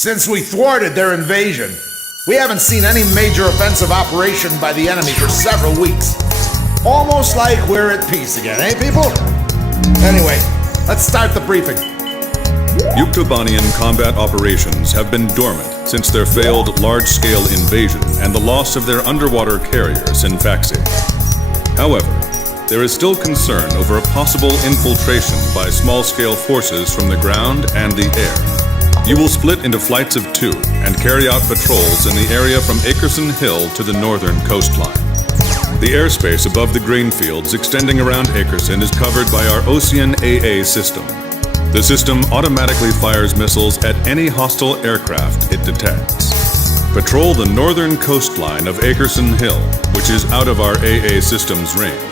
Since we thwarted their invasion, we haven't seen any major offensive operation by the enemy for several weeks. Almost like we're at peace again, eh, people? Anyway, let's start the briefing. Yuktobanian combat operations have been dormant since their failed large-scale invasion and the loss of their underwater carrier, Sinfaxi. However, there is still concern over a possible infiltration by small-scale forces from the ground and the air. You will split into flights of 2 and carry out patrols in the area from Akerson Hill to the northern coastline. The airspace above the grain fields extending around Akerson is covered by our Ocean AA system. The system automatically fires missiles at any hostile aircraft it detects. Patrol the northern coastline of Akerson Hill, which is out of our AA system's range.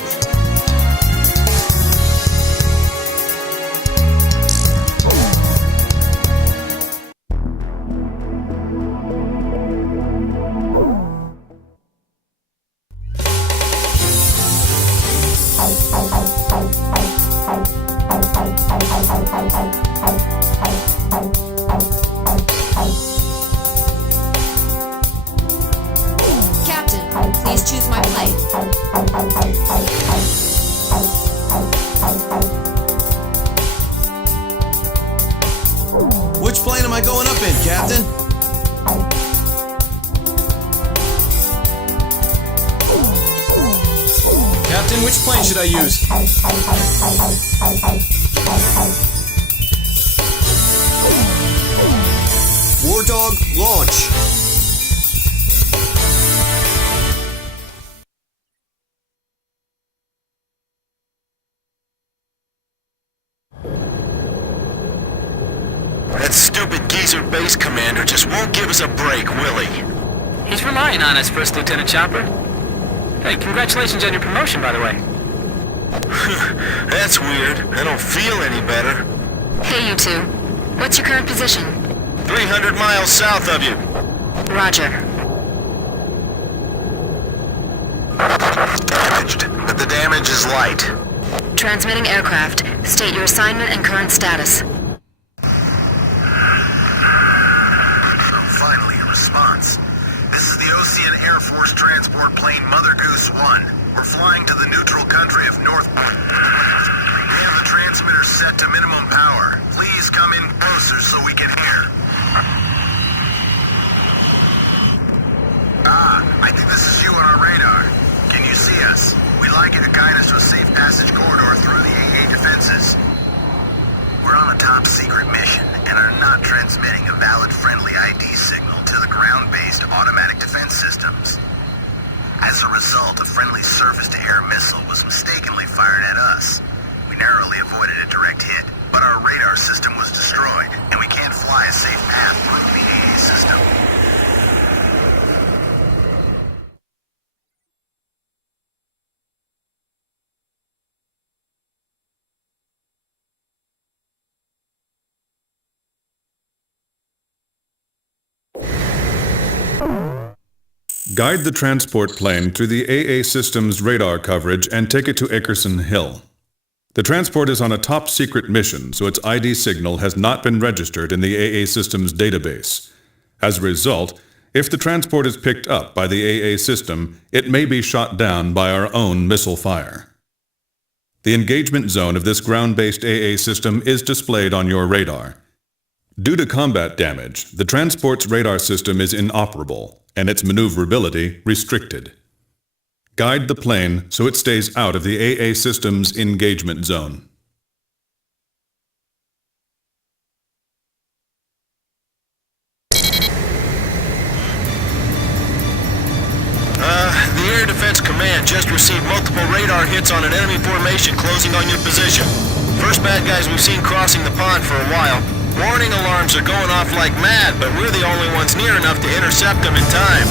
Which plane am I going up in, Captain? Captain, which plane should I use? War Dog, launch! That stupid geezer base commander just won't give us a break, will he? He's relying on us, First Lieutenant Chopper. Hey, congratulations on your promotion, by the way. That's weird. I don't feel any better. Hey, you two. What's your current position? 300 miles south of you. Roger. Damaged, but the damage is light. Transmitting aircraft. State your assignment and current status. Finally, a response. This is the Ocean Air Force transport plane Mother Goose 1. We're flying to the neutral country of North... We have the transmitter set to minimum power. Please come in closer so we can hear. I think this is you on our radar. Can you see us? We'd like you to guide us to a safe passage corridor through the AA defenses. We're on a top-secret mission and are not transmitting a valid friendly ID signal to the ground-based automatic defense systems. As a result, a friendly surface-to-air missile was mistakenly fired at us. We narrowly avoided a direct hit, but our radar system was destroyed, and we can't fly a safe path through the AA system. Guide the transport plane through the AA system's radar coverage and take it to Akerson Hill. The transport is on a top-secret mission, so its ID signal has not been registered in the AA system's database. As a result, if the transport is picked up by the AA system, it may be shot down by our own missile fire. The engagement zone of this ground-based AA system is displayed on your radar. Due to combat damage, the transport's radar system is inoperable, and its maneuverability restricted. Guide the plane so it stays out of the AA system's engagement zone. The Air Defense Command just received multiple radar hits on an enemy formation closing on your position. First bad guys we've seen crossing the pond for a while. Warning alarms are going off like mad, but we're the only ones near enough to intercept them in time.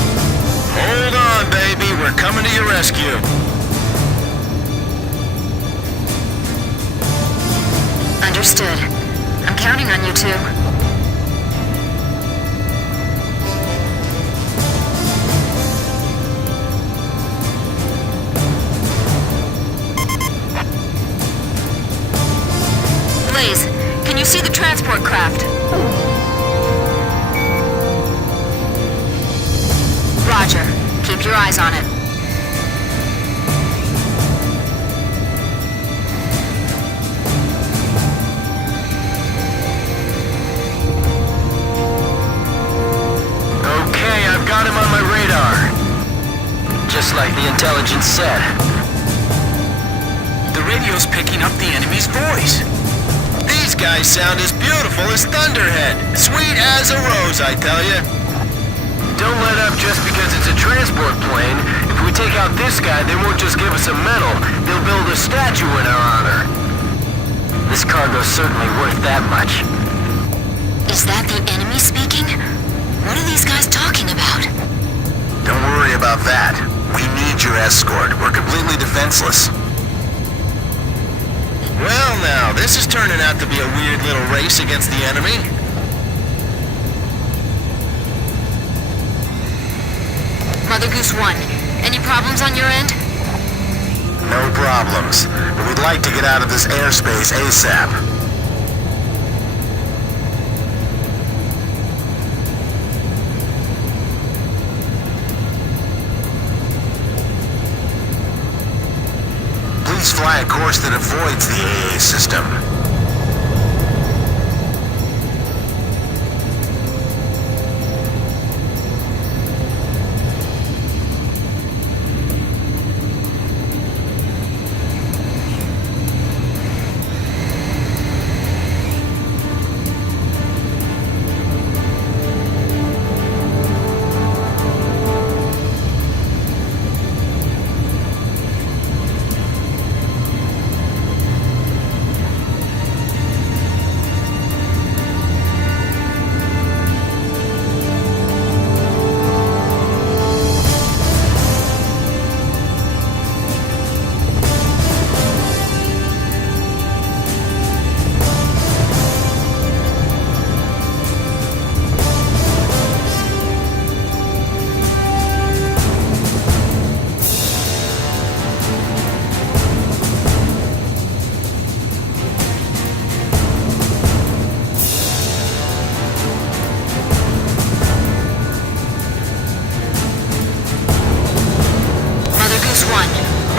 Hold on, baby. We're coming to your rescue. Understood. I'm counting on you two. Blaze, can you see the transport craft? your eyes on it. Okay, I've got him on my radar. Just like the intelligence said. The radio's picking up the enemy's voice. These guys sound as beautiful as Thunderhead. Sweet as a rose, I tell you. Don't let up just because it's a transport plane. If we take out this guy, they won't just give us a medal. They'll build a statue in our honor. This cargo's certainly worth that much. Is that the enemy speaking? What are these guys talking about? Don't worry about that. We need your escort. We're completely defenseless. Well now, this is turning out to be a weird little race against the enemy. Mother Goose 1, any problems on your end? No problems. But we'd like to get out of this airspace ASAP. Please fly a course that avoids the AA system.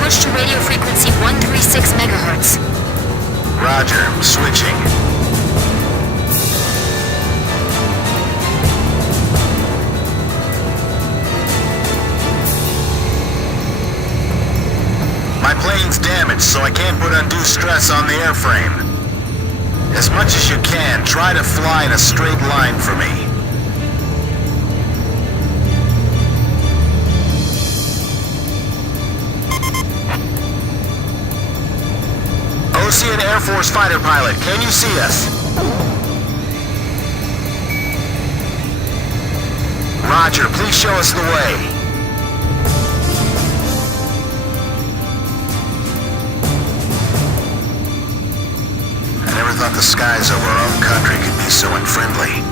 Push to radio frequency 136 megahertz. Roger, switching. My plane's damaged, so I can't put undue stress on the airframe. As much as you can, try to fly in a straight line for me. Ocean Air Force fighter pilot, can you see us? Roger, please show us the way. I never thought the skies over our own country could be so unfriendly.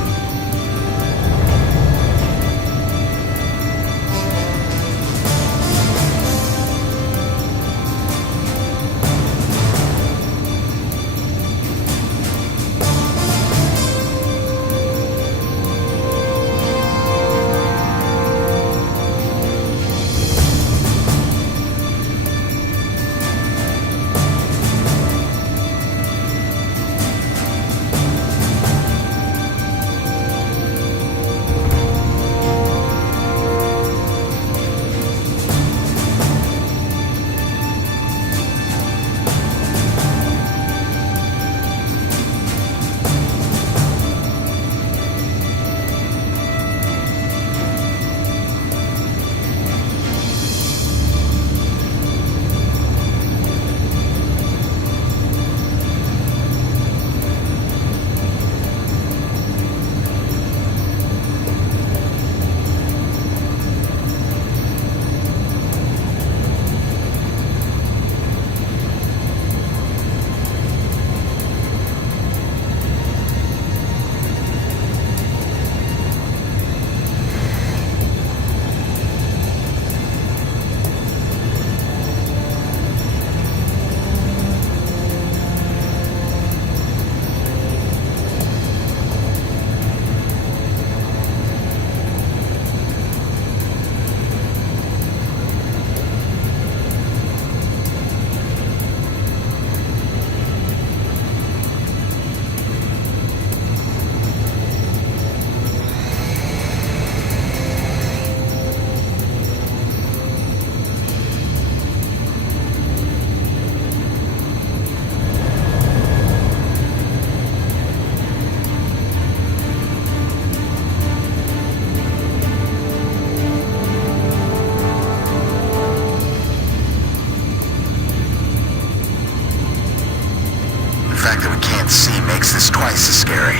fact that we can't see makes this twice as scary.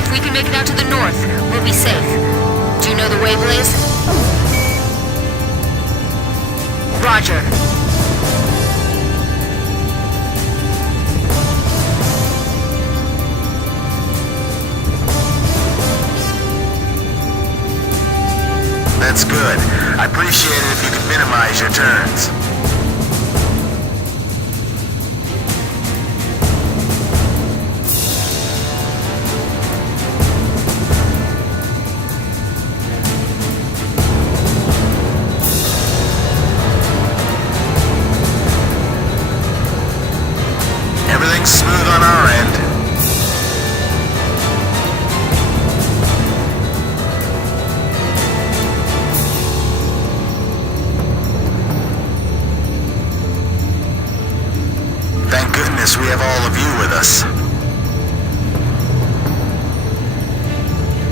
If we can make it out to the north, we'll be safe. Do you know the way, Blaze? Roger. That's good. I appreciate it if you could minimize your turns. Everything's smooth on our end. Thank goodness we have all of you with us.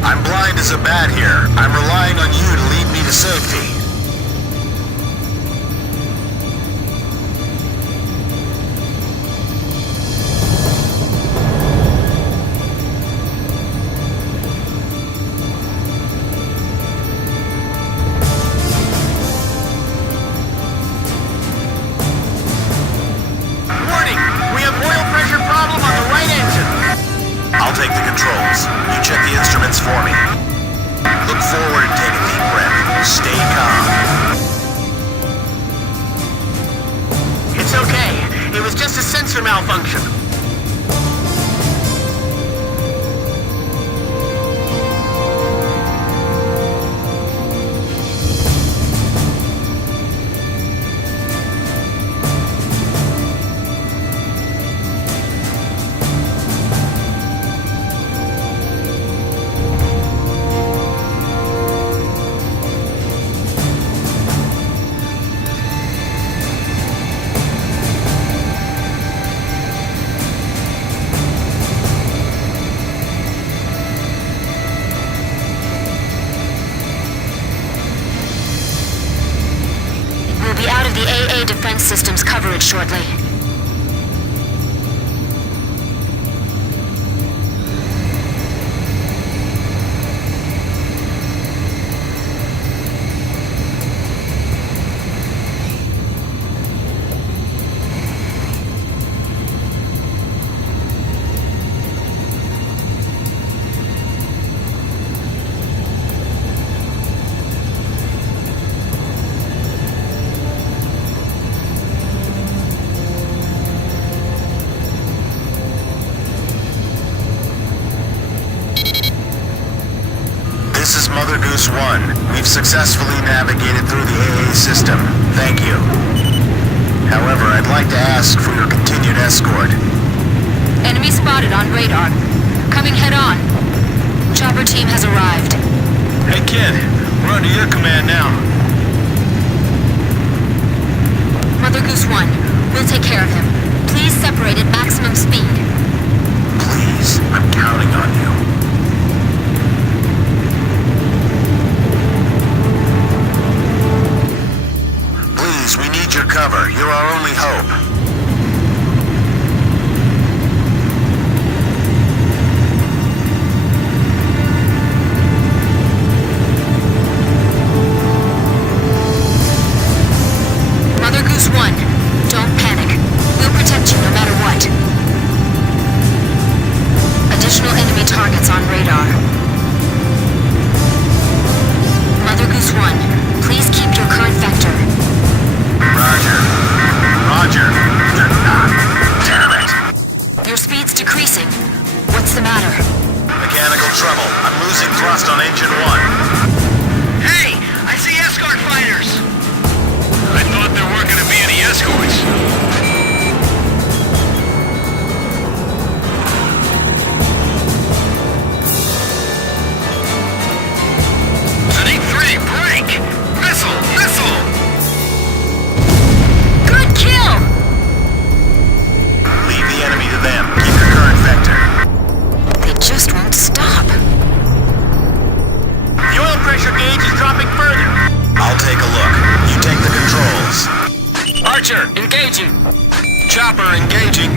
I'm blind as a bat here. I'm relying on you to lead me to safety. Warning! We have oil pressure problem on the right engine. I'll take the controls. You check the instruments for me. Look forward and take a deep breath. Stay calm. It's okay. It was just a sensor malfunction. We'll be out of the AA defense system's coverage shortly. This is Mother Goose 1. We've successfully navigated through the AA system. Thank you. However, I'd like to ask for your continued escort. Enemy spotted on radar. Coming head on. Chopper team has arrived. Hey kid, we're under your command now. Mother Goose 1, we'll take care of him. Please separate at maximum speed. Please, I'm counting on you. Please, we need your cover. You're our only hope. Mother Goose 1, don't panic. We'll protect you no matter what. Additional enemy targets on radar. Mother Goose 1, please keep your current vector. Roger. Roger. Damn it. Your speed's decreasing. What's the matter? Mechanical trouble. I'm losing thrust on engine 1. Hey, I see escort fighters. I thought there weren't going to be any escorts. An E3 break! Archer, engaging. Chopper engaging.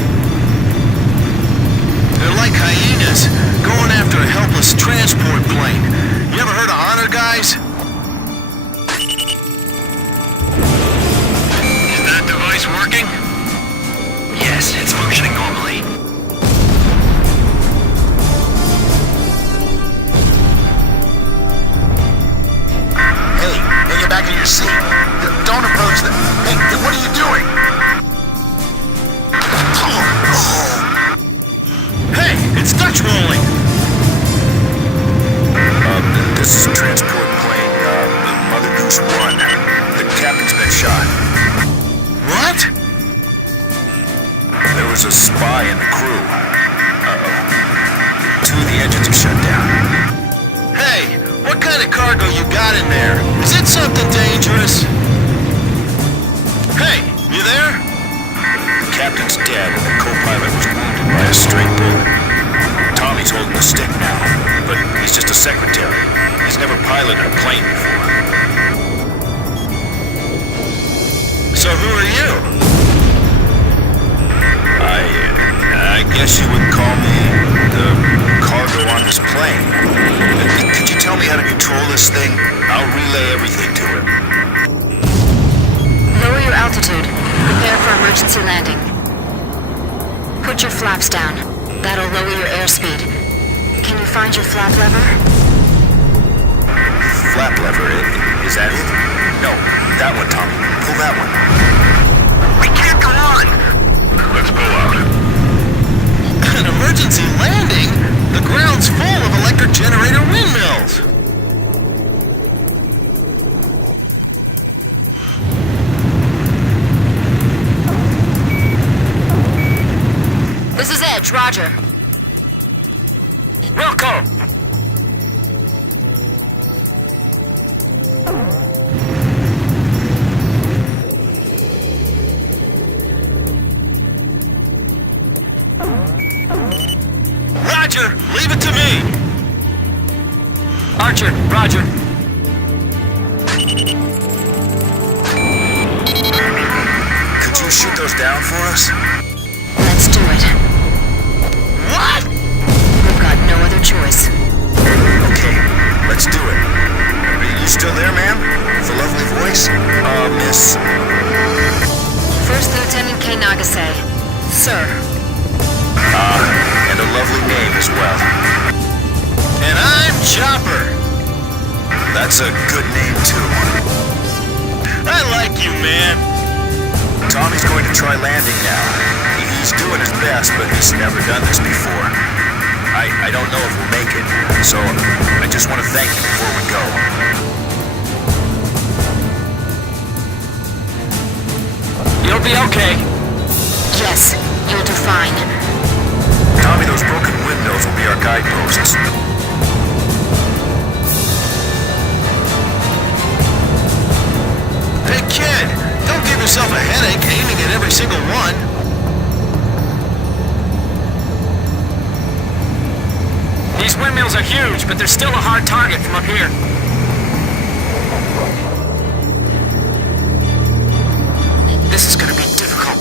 They're like hyenas, going after a helpless transport plane. You ever heard of honor, guys? Is that device working? Yes, it's functioning normally. Hey, get back in your seat. Don't approach them. Hey, what are you doing? Hey, it's Dutch rolling! This is a transport plane, the Mother Goose 1. The captain's been shot. What? There was a spy in the crew. Two of the engines are shut down. Hey, what kind of cargo you got in there? Is it something dangerous? Hey, you there? The captain's dead and the co-pilot was wounded by a stray bullet. Tommy's holding the stick now, but he's just a secretary. He's never piloted a plane before. So who are you? I guess you would call me the cargo on this plane. Could you tell me how to control this thing? I'll relay everything to him. Lower your altitude. Prepare for emergency landing. Put your flaps down. That'll lower your airspeed. Can you find your flap lever? Flap lever, is that it? No, that one, Tommy. Pull that one. We can't go on! Let's pull out. An emergency landing? The ground's full of electric generator windmills! This is Edge, roger. Wilco! Roger, leave it to me! Archer, roger. Could you shoot those down for us? Let's do it. What? We've got no other choice. Okay, let's do it. You still there, ma'am? With a lovely voice? Miss... First Lieutenant K. Nagase. Sir. and a lovely name as well. And I'm Chopper. That's a good name, too. I like you, man. Tommy's going to try landing now. He's doing his best, but he's never done this before. I don't know if we'll make it, so I just want to thank you before we go. You'll be okay. Yes, you'll do fine. Tommy, those broken windmills will be our guideposts. Hey, kid, don't give yourself a headache aiming at every single one. These windmills are huge, but they're still a hard target from up here. This is gonna be difficult.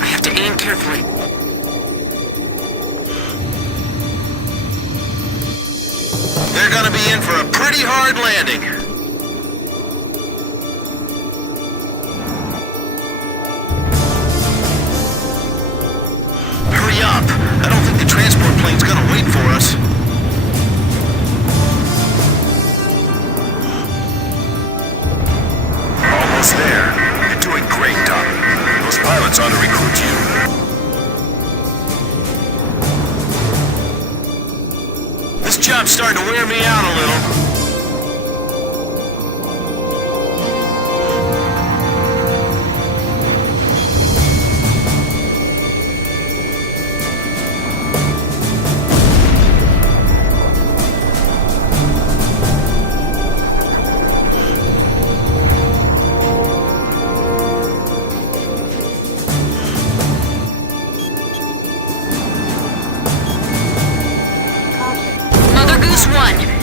I have to aim carefully. They're gonna be in for a pretty hard landing. Hurry up! I don't think the transport plane's gonna wait for us. Almost there. You're doing great, Tommy. Those pilots ought to recruit you. This job's starting to wear me out a little.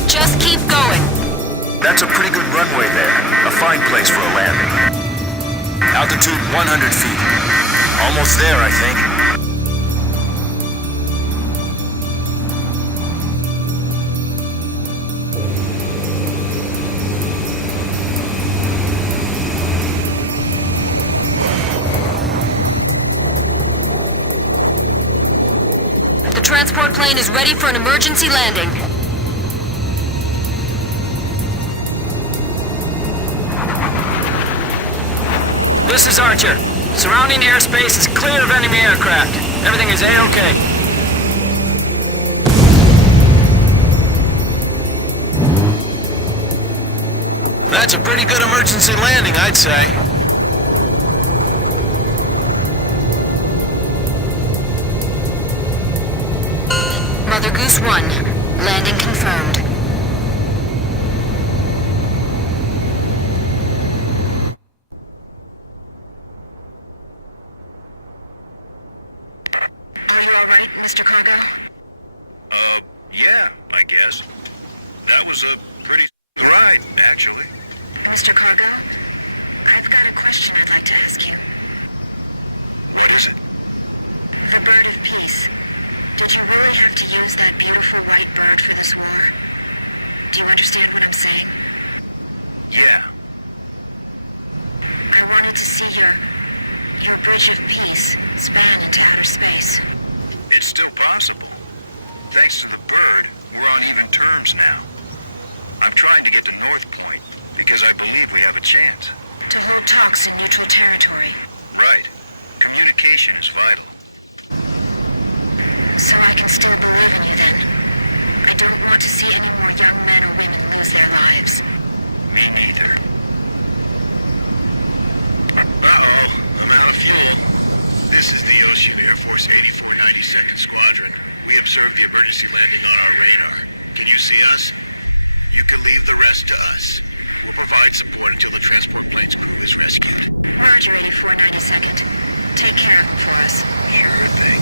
Just keep going. Altitude 100 feet. Almost there, I think. The transport plane is ready for an emergency landing. This is Archer. Surrounding airspace is clear of enemy aircraft. Everything is A-OK. That's a pretty good emergency landing, I'd say. Mother Goose 1, landing confirmed. Are you alright, Mr. Cargo? Yeah, I guess. That was a pretty ride, actually. Mr. Cargo, I've got a question I'd like to ask you. What is it? The bird of peace. Did you really have to use that beautiful white bird for this war? Do you understand what I'm saying? Yeah. I wanted to see your bridge of peace span into outer space. It's still possible. Thanks to the bird, we're on even terms now. I'm trying to get to North Point because I believe we have a chance. To hold talks in neutral territory. Right. Communication is vital. So I can still believe in you then. I don't want to see any more young men or women lose their lives. Me neither. Uh-oh, I'm out of fuel. This is the Ocean Air Force 8492nd Squadron. We observed the emergency landing on our radar. Can you see us? You can leave the rest to us. Provide support until the transport plane's crew is rescued. Roger, 8492nd. Take care of them for us. Sure thing.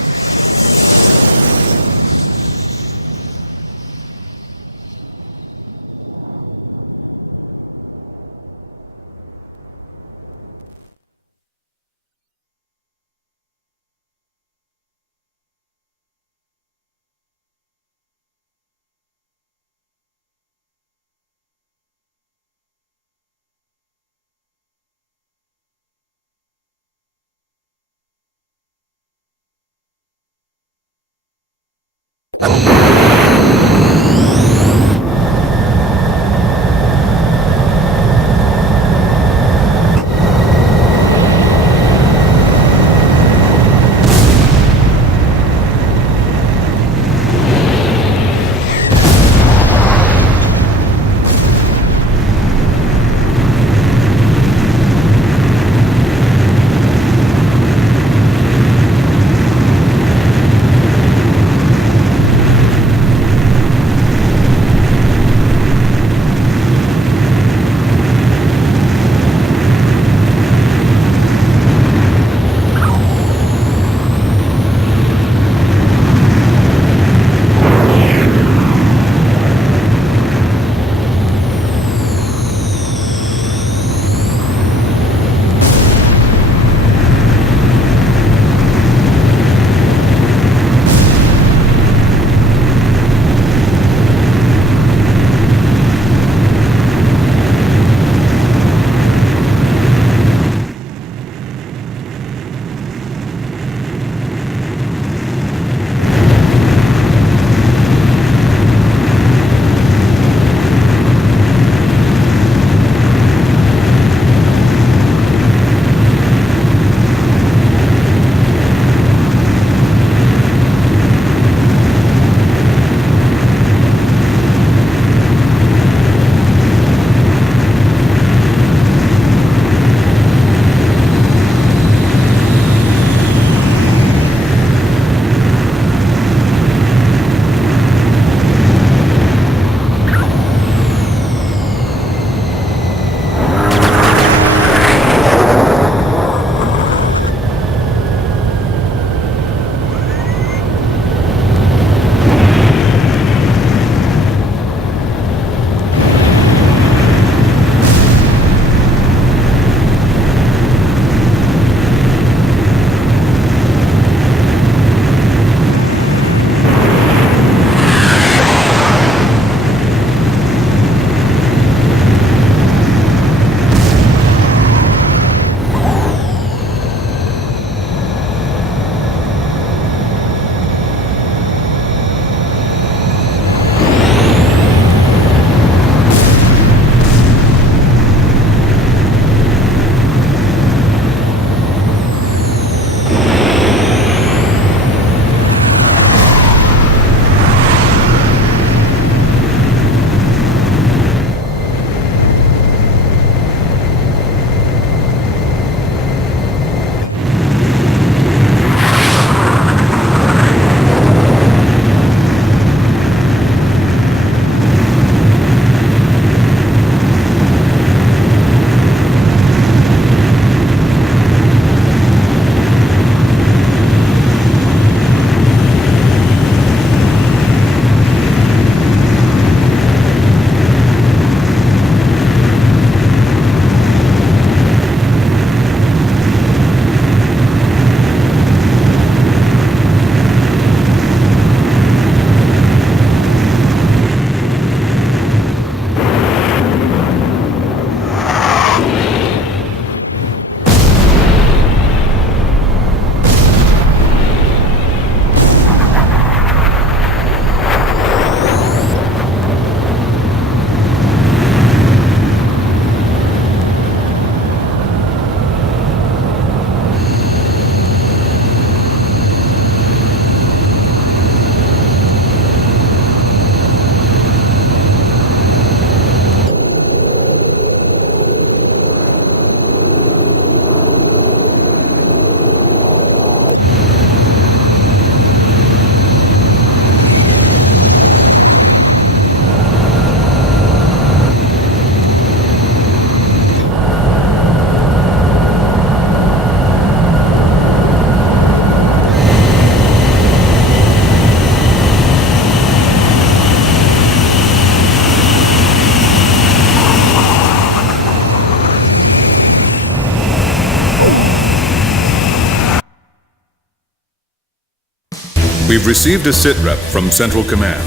We've received a sitrep from Central Command.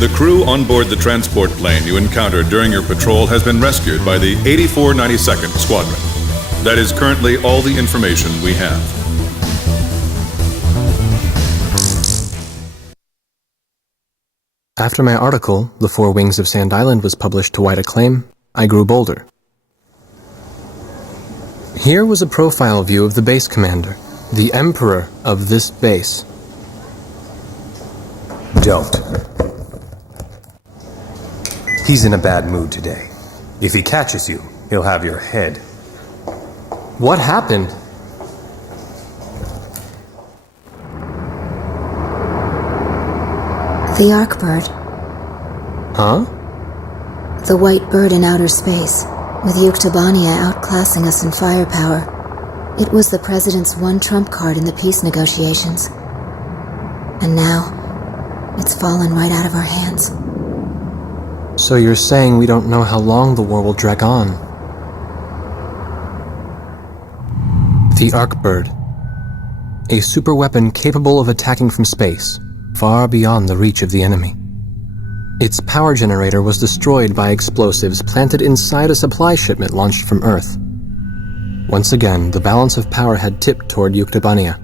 The crew on board the transport plane you encountered during your patrol has been rescued by the 8492nd Squadron. That is currently all the information we have. After my article, The Four Wings of Sand Island, was published to wide acclaim, I grew bolder. Here was a profile view of the base commander, the emperor of this base. Don't. He's in a bad mood today. If he catches you, he'll have your head. What happened? The Arkbird. Huh? The white bird in outer space, with Yuktobania outclassing us in firepower. It was the President's one trump card in the peace negotiations. And now, it's fallen right out of our hands. So you're saying we don't know how long the war will drag on? The Arkbird. A superweapon capable of attacking from space, far beyond the reach of the enemy. Its power generator was destroyed by explosives planted inside a supply shipment launched from Earth. Once again, the balance of power had tipped toward Yuktobania.